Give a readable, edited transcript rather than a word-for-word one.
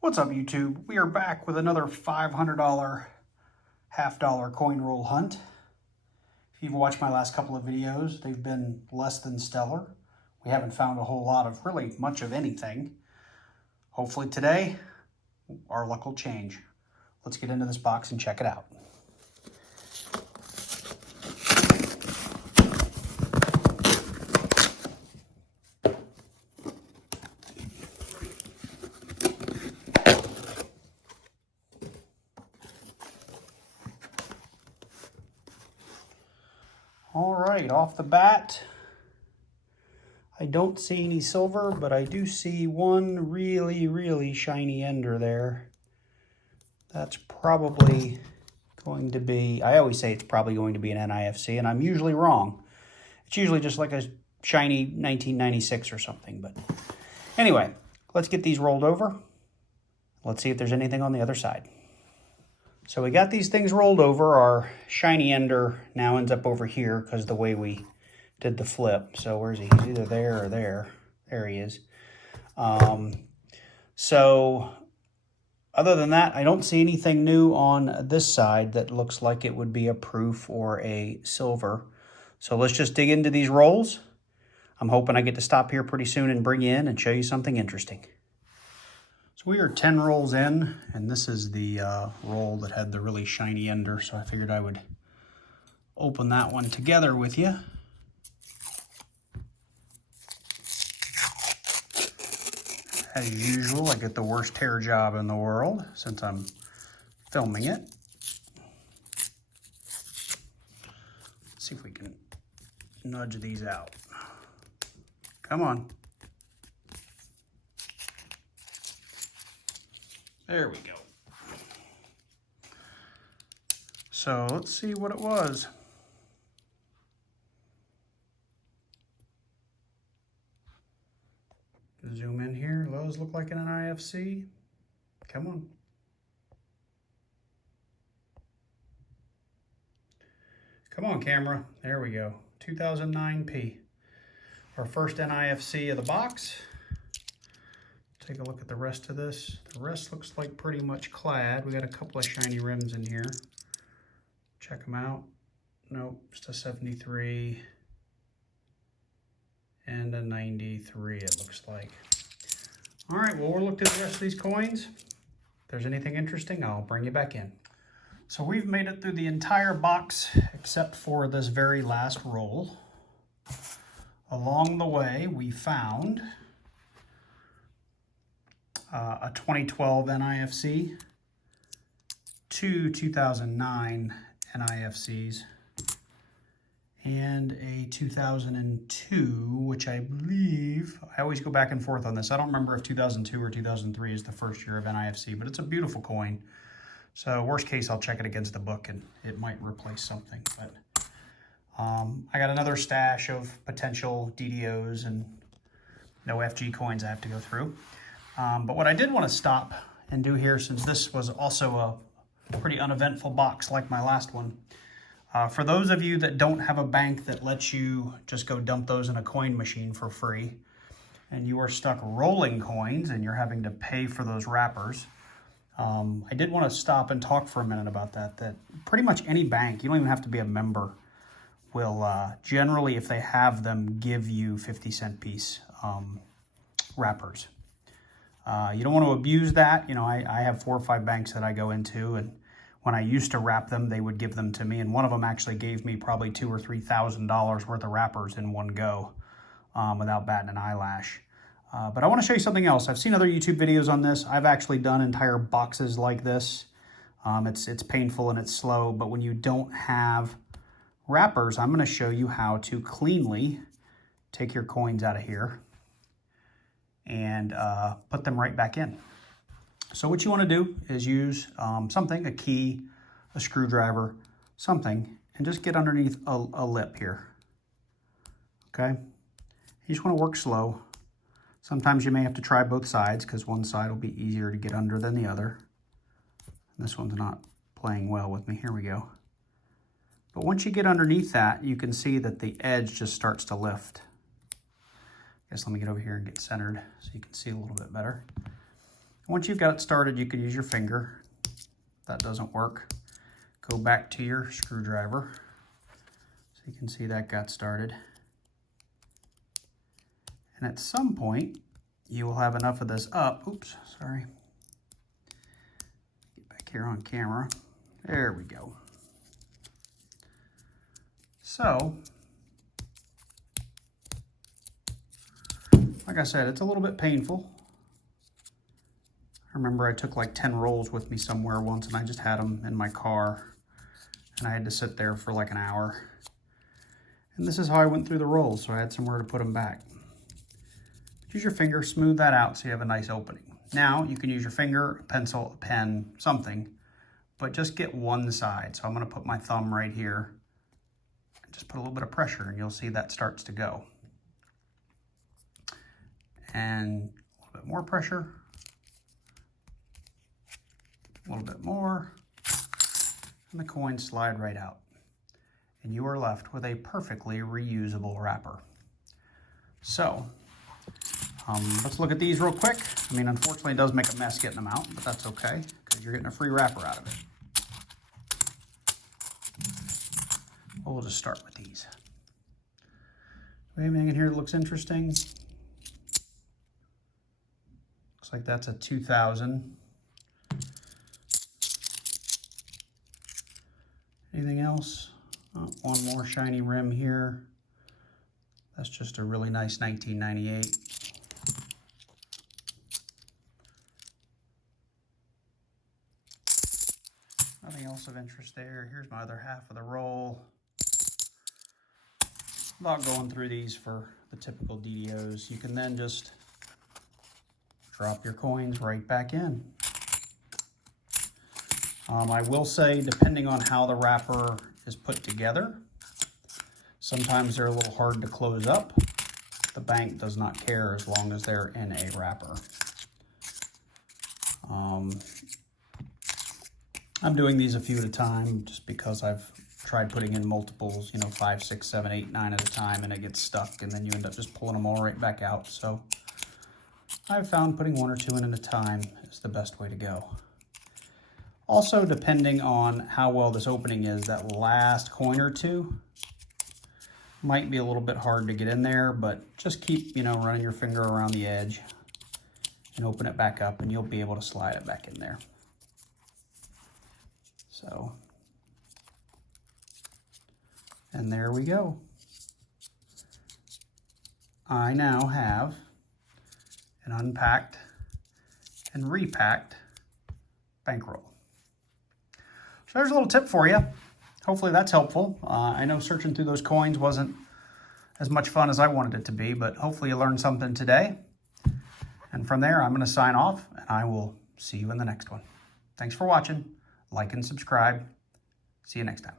What's up, YouTube? We are back with another $500 half-dollar coin roll hunt. If you've watched my last couple of videos, they've been less than stellar. We haven't found a whole lot of really much of anything. Hopefully today, our luck will change. Let's get into this box and check it out. All right, off the bat, I don't see any silver, but I do see one really shiny ender there. That's probably going to be, I always say it's probably going to be an NIFC, and I'm usually wrong. It's usually just like a shiny 1996 or something. But anyway, let's get these rolled over. Let's see if there's anything on the other side. So we got these things rolled over. Our shiny ender now ends up over here because of the way we did the flip. So where's he? He's either there or there. There he is. So other than that, I don't see anything new on this side that looks like it would be a proof or a silver. So let's just dig into these rolls. I'm hoping I get to stop here pretty soon and bring you in and show you something interesting. So we are 10 rolls in, and this is the roll that had the really shiny ender, so I figured I would open that one together with you. As usual, I get the worst tear job in the world since I'm filming it. Let's see if we can nudge these out. Come on. There we go. So let's see what it was. Zoom in here. Those look like an NIFC. Come on. Come on, camera. There we go. 2009P. Our first NIFC of the box. Take a look at the rest of this. The rest looks like pretty much clad. We got a couple of shiny rims in here. Check them out. Nope, just a 73 and a 93, it looks like. All right, well, we'll look at the rest of these coins. If there's anything interesting, I'll bring you back in. So we've made it through the entire box except for this very last roll. Along the way, we found a 2012 NIFC, two 2009 NIFCs, and a 2002, which I believe, I always go back and forth on this. I don't remember if 2002 or 2003 is the first year of NIFC, but it's a beautiful coin. So worst case, I'll check it against the book and it might replace something. But I got another stash of potential DDOs and no FG coins I have to go through. But what I did want to stop and do here, since this was also a pretty uneventful box like my last one, for those of you that don't have a bank that lets you just go dump those in a coin machine for free, and you are stuck rolling coins and you're having to pay for those wrappers, I did want to stop and talk for a minute about that pretty much any bank, you don't even have to be a member, will generally, if they have them, give you 50-cent piece wrappers. You don't want to abuse that. You know, I have 4 or 5 banks that I go into, and when I used to wrap them, they would give them to me, and one of them actually gave me probably $2,000 or $3,000 worth of wrappers in one go without batting an eyelash. But I want to show you something else. I've seen other YouTube videos on this. I've actually done entire boxes like this. It's painful and it's slow, but when you don't have wrappers, I'm going to show you how to cleanly take your coins out of here and put them right back in. So what you want to do is use something, a key, a screwdriver, something, and just get underneath a lip here, okay? You just want to work slow. Sometimes you may have to try both sides because one side will be easier to get under than the other. This one's not playing well with me. Here we go. But once you get underneath that, you can see that the edge just starts to lift. I guess let me get over here and get centered so you can see a little bit better. Once you've got it started, you can use your finger. If that doesn't work, go back to your screwdriver. So you can see that got started. And at some point, you will have enough of this up. Oops, sorry. Get back here on camera. There we go. So, like I said, it's a little bit painful. I remember I took like 10 rolls with me somewhere once and I just had them in my car and I had to sit there for like an hour. And this is how I went through the rolls, so I had somewhere to put them back. Use your finger, smooth that out so you have a nice opening. Now you can use your finger, a pencil, a pen, something, but just get one side. So I'm gonna put my thumb right here and just put a little bit of pressure and you'll see that starts to go. And a little bit more pressure. A little bit more, and the coins slide right out. And you are left with a perfectly reusable wrapper. So, let's look at these real quick. I mean, unfortunately, it does make a mess getting them out, but that's okay, because you're getting a free wrapper out of it. Well, we'll just start with these. Do we have anything in here that looks interesting? Looks like that's a 2000. Anything else? Oh, one more shiny rim here. That's just a really nice 1998. Nothing else of interest there. Here's my other half of the roll. Without going through these for the typical DDOs, you can then just drop your coins right back in. I will say, depending on how the wrapper is put together, sometimes they're a little hard to close up. The bank does not care as long as they're in a wrapper. I'm doing these a few at a time just because I've tried putting in multiples, 5, 6, 7, 8, 9 at a time, and it gets stuck, and then you end up just pulling them all right back out. So I've found putting 1 or 2 in at a time is the best way to go. Also, depending on how well this opening is, that last coin or two might be a little bit hard to get in there, but just keep, running your finger around the edge and open it back up and you'll be able to slide it back in there. So, and there we go. I now have an unpacked and repacked bankroll. So there's a little tip for you. Hopefully that's helpful. I know searching through those coins wasn't as much fun as I wanted it to be, but hopefully you learned something today. And from there, I'm going to sign off, and I will see you in the next one. Thanks for watching. Like and subscribe. See you next time.